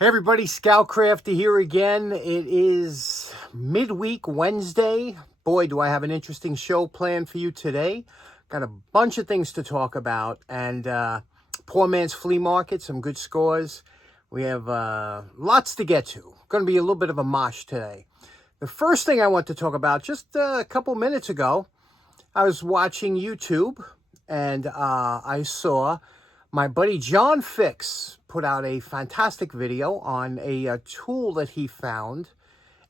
Hey everybody, Scoutcrafter here again. It is midweek Wednesday. Boy, do I have an interesting show planned for you today. Got a bunch of things to talk about, and poor man's flea market, some good scores. We have lots to get to. Going to be a little bit of a mosh today. The first thing I want to talk about, just a couple minutes ago, I was watching YouTube, and I saw my buddy John Fix put out a fantastic video on a tool that he found.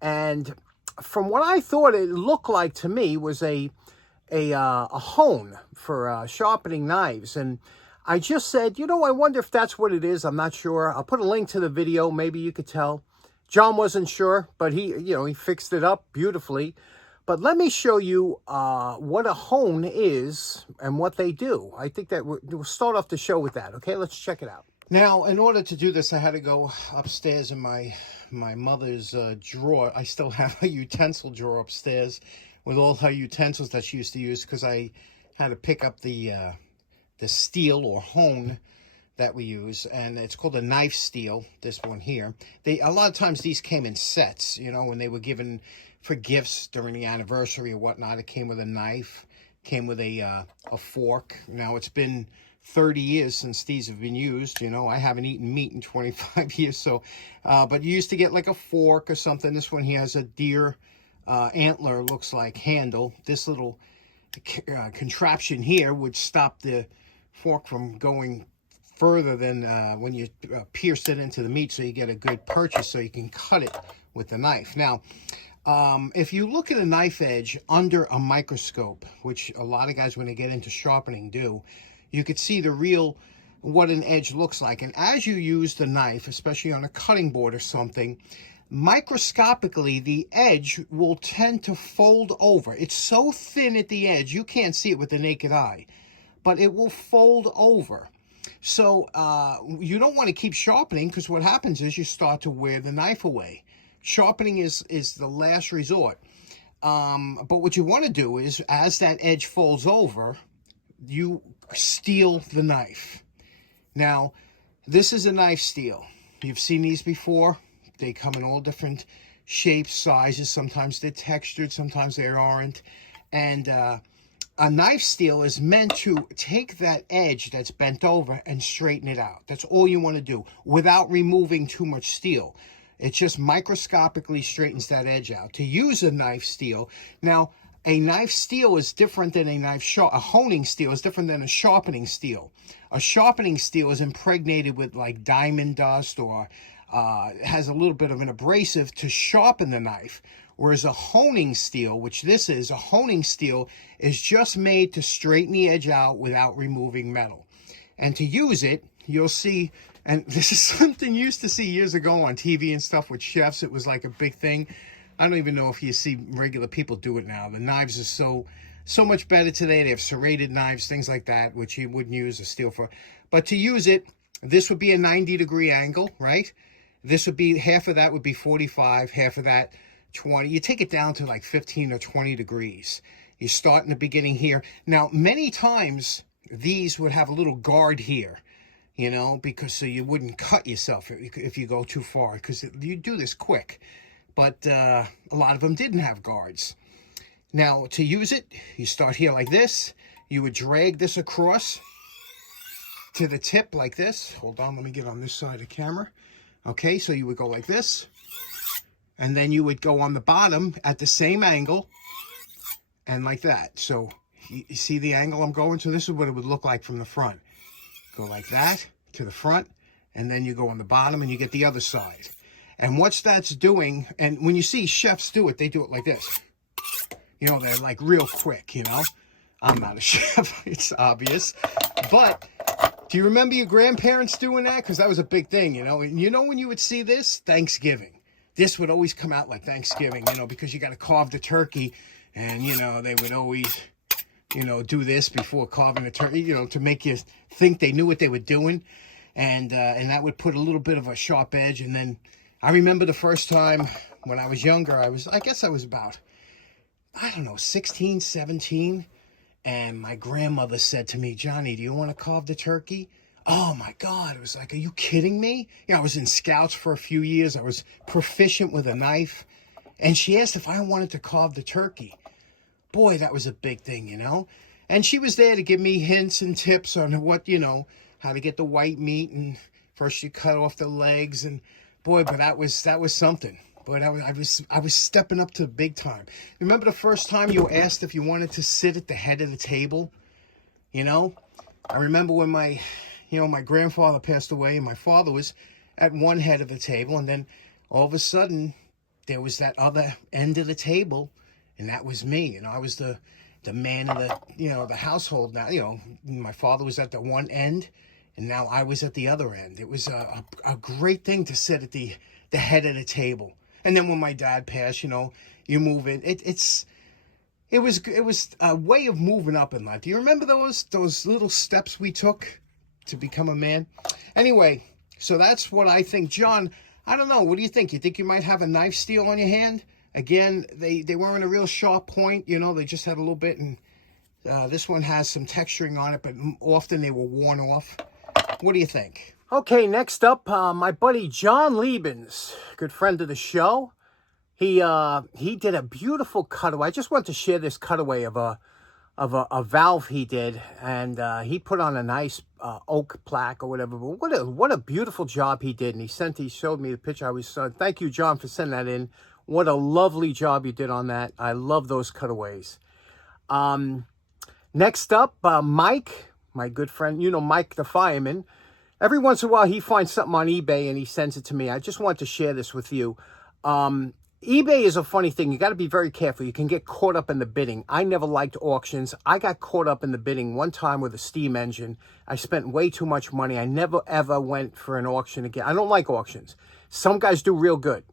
And from what I thought it looked like to me was a hone for sharpening knives. And I just said, I wonder if that's what it is. I'm not sure. I'll put a link to the video. Maybe you could tell. John wasn't sure, but he fixed it up beautifully. But let me show you what a hone is and what they do. I think that we'll start off the show with that. Okay, let's check it out. Now, in order to do this, I had to go upstairs in my mother's drawer. I still have a utensil drawer upstairs with all her utensils that she used to use, because I had to pick up the steel or hone that we use, and it's called a knife steel, this one here. A lot of times these came in sets, when they were given for gifts during the anniversary or whatnot. It came with a knife, came with a fork. Now, it's been 30 years since these have been used. I haven't eaten meat in 25 years, so, but you used to get like a fork or something. This one here has a deer antler, looks like, handle. This little contraption here would stop the fork from going further than when you pierce it into the meat, so you get a good purchase, so you can cut it with the knife. Now, if you look at a knife edge under a microscope, which a lot of guys when they get into sharpening do, you could see what an edge looks like. And as you use the knife, especially on a cutting board or something, microscopically the edge will tend to fold over. It's so thin at the edge you can't see it with the naked eye, but it will fold over. So you don't want to keep sharpening, because what happens is you start to wear the knife away. Sharpening is the last resort. But what you want to do is, as that edge folds over, you steel the knife. Now, this is a knife steel. You've seen these before. They come in all different shapes, sizes. Sometimes they're textured, sometimes they aren't. And a knife steel is meant to take that edge that's bent over and straighten it out. That's all you want to do, without removing too much steel. It just microscopically straightens that edge out. To use a knife steel, now a knife steel is different than a honing steel is different than a sharpening steel. A sharpening steel is impregnated with like diamond dust, or has a little bit of an abrasive to sharpen the knife. Whereas a honing steel, which this is, a honing steel is just made to straighten the edge out without removing metal. And to use it, you'll see, and this is something you used to see years ago on TV and stuff with chefs. It was like a big thing. I don't even know if you see regular people do it now. The knives are so much better today. They have serrated knives, things like that, which you wouldn't use a steel for. But to use it, this would be a 90-degree angle, right? This would be, half of that would be 45, half of that 20. You take it down to like 15 or 20 degrees. You start in the beginning here. Now, many times these would have a little guard here, because so you wouldn't cut yourself if you go too far, because you do this quick. But a lot of them didn't have guards. Now, to use it, you start here like this. You would drag this across to the tip like this. Hold on, let me get on this side of the camera. Okay, so you would go like this. And then you would go on the bottom at the same angle, and like that. So you see the angle I'm going to? This is what it would look like from the front. Go like that to the front, and then you go on the bottom and you get the other side. And what that's doing, and when you see chefs do it, they do it like this. They're like real quick, I'm not a chef, it's obvious. But do you remember your grandparents doing that? Because that was a big thing, And when you would see this? Thanksgiving. This would always come out like Thanksgiving, because you got to carve the turkey. And, they would always, do this before carving the turkey, to make you think they knew what they were doing. And that would put a little bit of a sharp edge. And then I remember the first time when I was younger, I guess I was about, 16, 17. And my grandmother said to me, "Johnny, do you want to carve the turkey?" Oh my God. It was like, are you kidding me? I was in scouts for a few years. I was proficient with a knife. And she asked if I wanted to carve the turkey. Boy, that was a big thing. And she was there to give me hints and tips on what, how to get the white meat. And first you cut off the legs. And boy, but that was something. But I was stepping up to the big time. Remember the first time you were asked if you wanted to sit at the head of the table? I remember when my grandfather passed away and my father was at one head of the table, and then all of a sudden there was that other end of the table, and that was me. I was the man of the household. Now, my father was at the one end, and now I was at the other end. It was a great thing to sit at the head of the table. And then when my dad passed, you move in. It was a way of moving up in life. Do you remember those little steps we took to become a man? Anyway, so that's what I think. John, I don't know. What do you think? You think you might have a knife steel on your hand? Again, they weren't a real sharp point. They just had a little bit, and this one has some texturing on it, but often they were worn off. What do you think? Okay, next up, my buddy John Liebens, good friend of the show. He did a beautiful cutaway. I just want to share this cutaway of a valve he did, and he put on a nice oak plaque or whatever. But what a beautiful job he did, and he showed me the picture. Thank you, John, for sending that in. What a lovely job you did on that. I love those cutaways. Next up, Mike, my good friend, Mike the fireman. Every once in a while, he finds something on eBay and he sends it to me. I just want to share this with you. eBay is a funny thing. You got to be very careful. You can get caught up in the bidding. I never liked auctions. I got caught up in the bidding one time with a steam engine. I spent way too much money. I never, ever went for an auction again. I don't like auctions. Some guys do real good.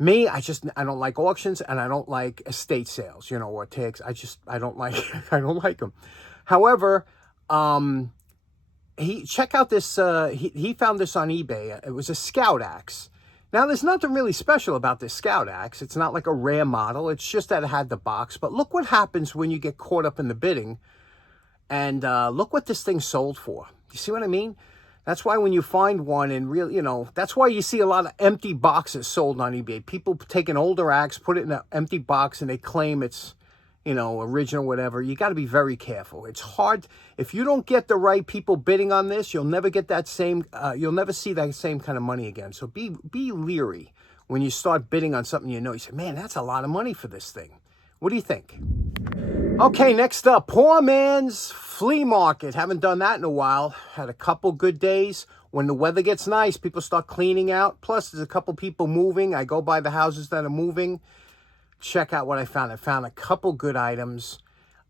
Me, I don't like auctions, and I don't like estate sales, or tags. I don't like, I don't like them. However, check out this, he found this on eBay. It was a Scout axe. Now, there's nothing really special about this Scout axe. It's not like a rare model. It's just that it had the box. But look what happens when you get caught up in the bidding. And look what this thing sold for. You see what I mean? That's why when you find one and that's why you see a lot of empty boxes sold on eBay. People take an older axe, put it in an empty box, and they claim it's, original, whatever. You got to be very careful. It's hard. If you don't get the right people bidding on this, you'll never get that same, you'll never see that same kind of money again. So be leery when you start bidding on something, you say, man, that's a lot of money for this thing. What do you think? Okay, next up, poor man's flea market. Haven't done that in a while. Had a couple good days. When the weather gets nice, people start cleaning out. Plus, there's a couple people moving. I go by the houses that are moving. Check out what I found. I found a couple good items.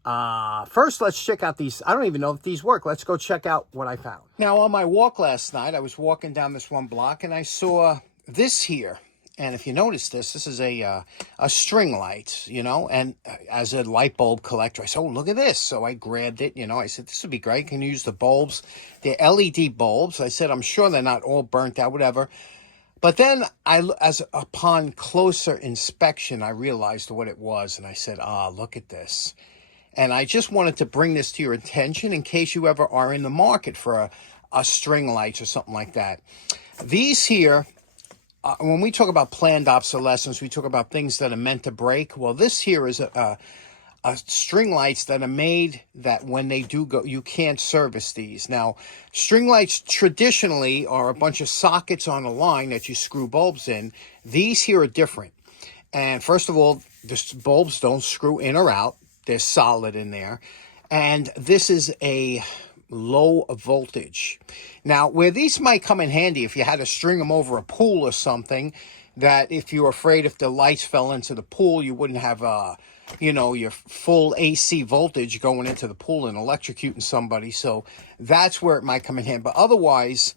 First, let's check out these. I don't even know if these work. Let's go check out what I found. Now, on my walk last night, I was walking down this one block, and I saw this here. And if you notice this is a string light, and as a light bulb collector, I said, oh, look at this. So I grabbed it, I said, this would be great. Can use the bulbs. They're LED bulbs. I said, I'm sure they're not all burnt out, whatever. But then upon closer inspection, I realized what it was. And I said, look at this. And I just wanted to bring this to your attention in case you ever are in the market for a string light or something like that. These here, when we talk about planned obsolescence, we talk about things that are meant to break. Well, this here is a string lights that are made that when they do go, you can't service these. Now, string lights traditionally are a bunch of sockets on a line that you screw bulbs in. These here are different. And first of all, the bulbs don't screw in or out. They're solid in there. And this is a low voltage. Now, where these might come in handy if you had to string them over a pool or something, that if you were afraid if the lights fell into the pool, you wouldn't have your full AC voltage going into the pool and electrocuting somebody. So that's where it might come in handy. But otherwise,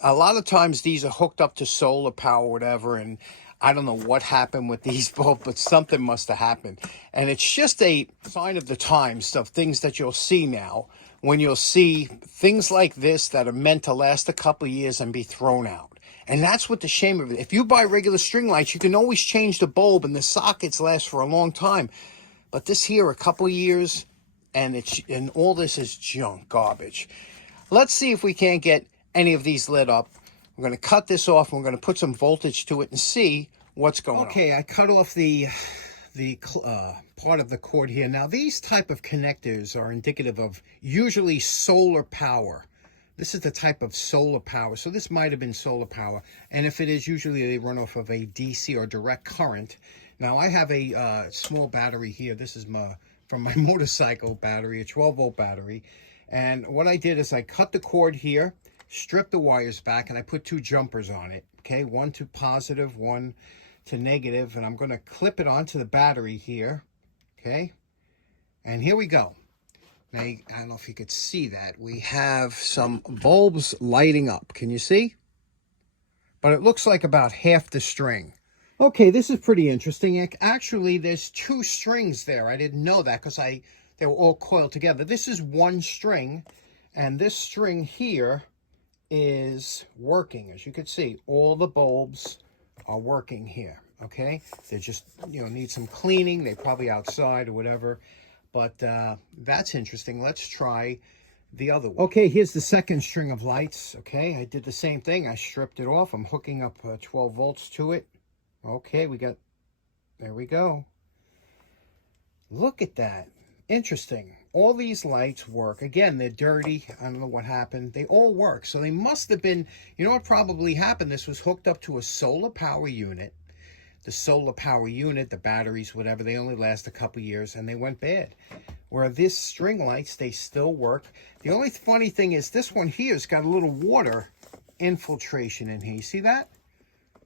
a lot of times these are hooked up to solar power or whatever, and I don't know what happened with these bulbs, but something must have happened. And it's just a sign of the times of things that you'll see now, when you'll see things like this that are meant to last a couple of years and be thrown out. And that's what the shame of it. If you buy regular string lights, you can always change the bulb and the sockets last for a long time. But this here, a couple of years, and all this is junk, garbage. Let's see if we can't get any of these lit up. I'm going to cut this off. And we're going to put some voltage to it and see what's going on. Okay, I cut off the part of the cord here. Now, these type of connectors are indicative of usually solar power. This is the type of solar power. So this might have been solar power. And if it is, usually they run off of a DC or direct current. Now, I have a small battery here. This is from my motorcycle battery, a 12-volt battery. And what I did is I cut the cord here, stripped the wires back, and I put 2 jumpers on it. Okay, one to positive, one to negative, and I'm going to clip it onto the battery here. Okay, and here we go. Now, I don't know if you could see that. We have some bulbs lighting up. Can you see? But it looks like about half the string. Okay, this is pretty interesting. Actually, there's 2 strings there. I didn't know that because they were all coiled together. This is 1 string, and this string here is working. As you can see, all the bulbs are working here. Okay, they just, need some cleaning. They're probably outside or whatever. But that's interesting. Let's try the other one. Okay, here's the second string of lights. Okay, I did the same thing. I stripped it off. I'm hooking up 12 volts to it. Okay, there we go. Look at that. Interesting. All these lights work. Again, they're dirty. I don't know what happened. They all work. So they must have been, what probably happened? This was hooked up to a solar power unit. The solar power unit, the batteries, whatever, they only last a couple years and they went bad. Where this string lights, they still work. The only funny thing is this one here has got a little water infiltration in here. You see that?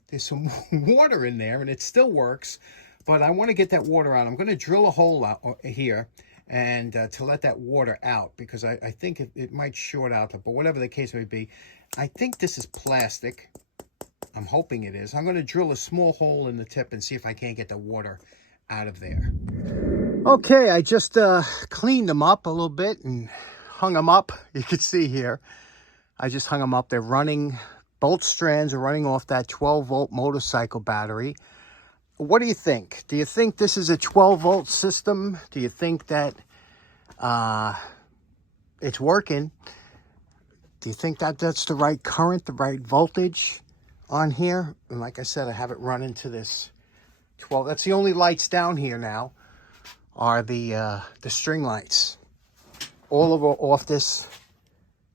There's some water in there and it still works. But I want to get that water out. I'm going to drill a hole out here and to let that water out because I think it might short out. But whatever the case may be, I think this is plastic. I'm hoping it is. I'm going to drill a small hole in the tip and see if I can't get the water out of there. Okay, I just cleaned them up a little bit and hung them up. You can see here. I just hung them up. They're running, both strands are running off that 12-volt motorcycle battery. What do you think? Do you think this is a 12-volt system? Do you think that it's working? Do you think that that's the right current, the right voltage on here? And like I said, I have it run into this 12. That's the only lights down here now are the string lights. All over off this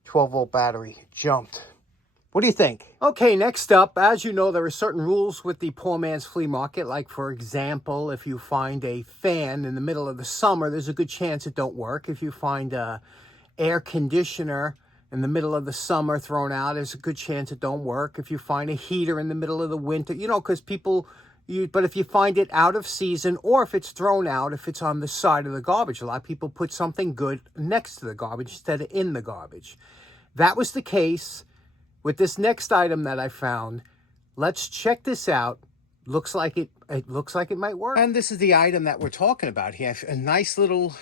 12-volt battery jumped. What do you think? Okay, next up, as you know, there are certain rules with the poor man's flea market. Like, for example, if you find a fan in the middle of the summer, there's a good chance it don't work. If you find a air conditioner in the middle of the summer thrown out, there's a good chance it don't work. If you find a heater in the middle of the winter, because but if you find it out of season or if it's thrown out, if it's on the side of the garbage, a lot of people put something good next to the garbage instead of in the garbage. That was the case with this next item that I found. Let's check this out. Looks like it might work. And this is the item that we're talking about here. A nice little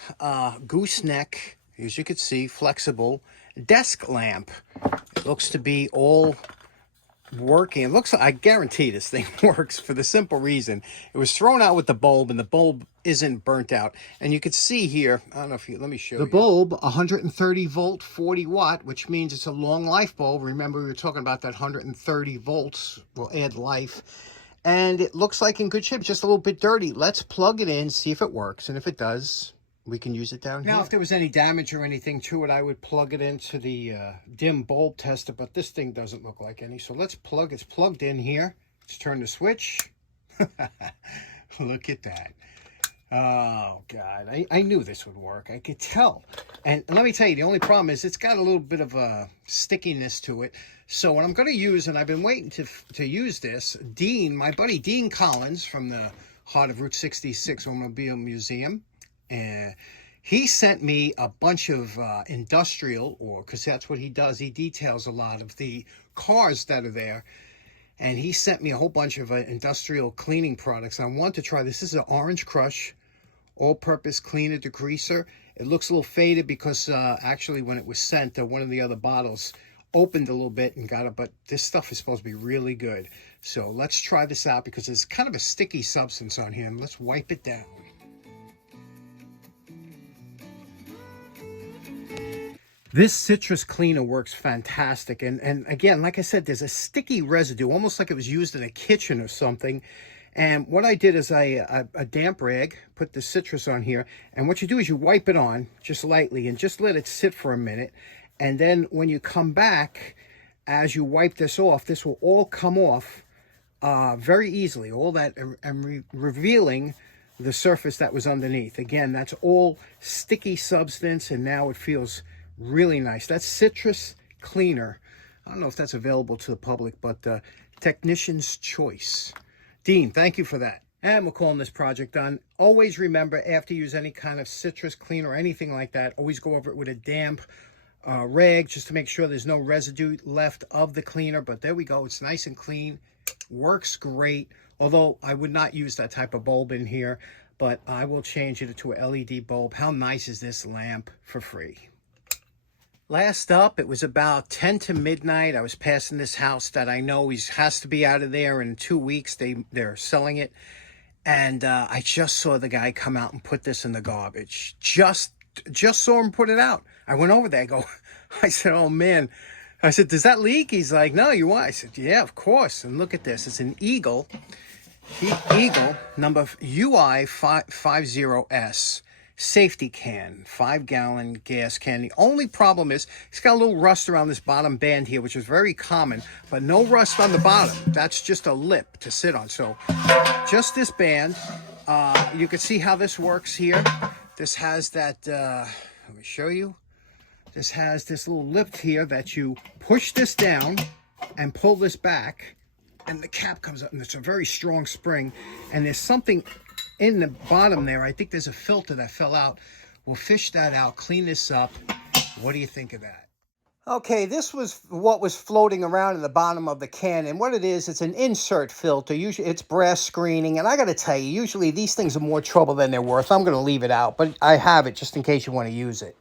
gooseneck, as you can see, flexible desk lamp. It looks to be all working. It looks like, I guarantee this thing works for the simple reason it was thrown out with the bulb and the bulb isn't burnt out. And you can see here, I don't know if you, let me show you. The bulb, 130 volt, 40 watt, which means it's a long life bulb. Remember, we were talking about that 130 volts will add life. And it looks like in good shape, just a little bit dirty. Let's plug it in, see if it works. And if it does, we can use it down here. Now, if there was any damage or anything to it, I would plug it into the dim bulb tester, but this thing doesn't look like any. So let's plug, it's plugged in here. Let's turn the switch. Look at that. Oh, God. I knew this would work. I could tell. And let me tell you, the only problem is it's got a little bit of a stickiness to it. So what I'm going to use, and I've been waiting to use this, my buddy Dean Collins from the Heart of Route 66 Automobile Museum, he sent me a bunch of industrial, because that's what he does. He details a lot of the cars that are there. And he sent me a whole bunch of industrial cleaning products. I want to try this. This is an Orange Crush all-purpose cleaner degreaser. It looks a little faded because actually when it was sent, one of the other bottles opened a little bit and got it. But this stuff is supposed to be really good. So let's try this out because it's kind of a sticky substance on here. And let's wipe it down. This citrus cleaner works fantastic. And again, like I said, there's a sticky residue, almost like it was used in a kitchen or something. And what I did is a damp rag, put the citrus on here. And what you do is you wipe it on just lightly and just let it sit for a minute. And then when you come back, as you wipe this off, this will all come off very easily. All that, and revealing the surface that was underneath. Again, that's all sticky substance, and now it feels really nice. That's citrus cleaner. I don't know if that's available to the public, but technician's choice. Dean, thank you for that. And we're calling this project done. Always remember, after you use any kind of citrus cleaner or anything like that, always go over it with a damp rag just to make sure there's no residue left of the cleaner. But there we go. It's nice and clean. Works great. Although I would not use that type of bulb in here, but I will change it to a LED bulb. How nice is this lamp for free? Last up, it was about 10 to midnight. I was passing this house that I know has to be out of there in 2 weeks. They're selling it. And I just saw the guy come out and put this in the garbage. Just saw him put it out. I went over there. I said, oh, man. I said, does that leak? He's like, no, you want? I said, yeah, of course. And look at this. It's an Eagle. Eagle number UI50S. Safety can, 5-gallon gas can. The only problem is it's got a little rust around this bottom band here, which is very common, but no rust on the bottom. That's just a lip to sit on. So just this band. You can see how this works here. This has that, let me show you. This has this little lip here that you push this down and pull this back, and the cap comes up, and it's a very strong spring. And there's something in the bottom there. I think there's a filter that fell out. We'll fish that out, clean this up. What do you think of that? Okay, this was what was floating around in the bottom of the can, and what it is, it's an insert filter. Usually it's brass screening, and I got to tell you, usually these things are more trouble than they're worth. I'm going to leave it out, but I have it just in case you want to use it.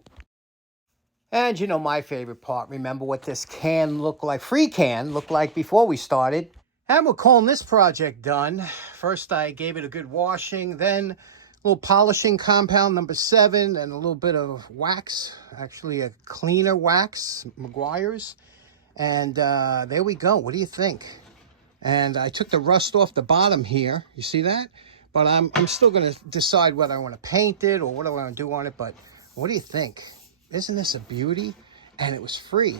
And you know my favorite part, remember what this can looked like, free can looked like before we started. And we're calling this project done. First, I gave it a good washing, then a little polishing compound number 7, and a little bit of wax, actually a cleaner wax, Meguiar's. And there we go. What do you think? And I took the rust off the bottom here. You see that? But I'm still going to decide whether I want to paint it or what I want to do on it. But what do you think? Isn't this a beauty? And it was free.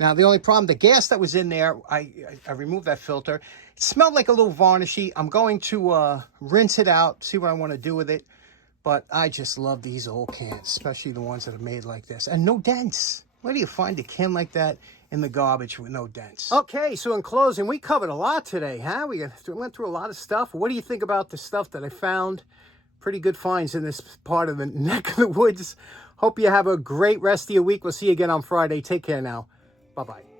Now, the only problem, the gas that was in there, I removed that filter. It smelled like a little varnishy. I'm going to rinse it out, see what I want to do with it. But I just love these old cans, especially the ones that are made like this. And no dents. Where do you find a can like that in the garbage with no dents? Okay, so in closing, we covered a lot today, huh? We went through a lot of stuff. What do you think about the stuff that I found? Pretty good finds in this part of the neck of the woods. Hope you have a great rest of your week. We'll see you again on Friday. Take care now. Bye-bye.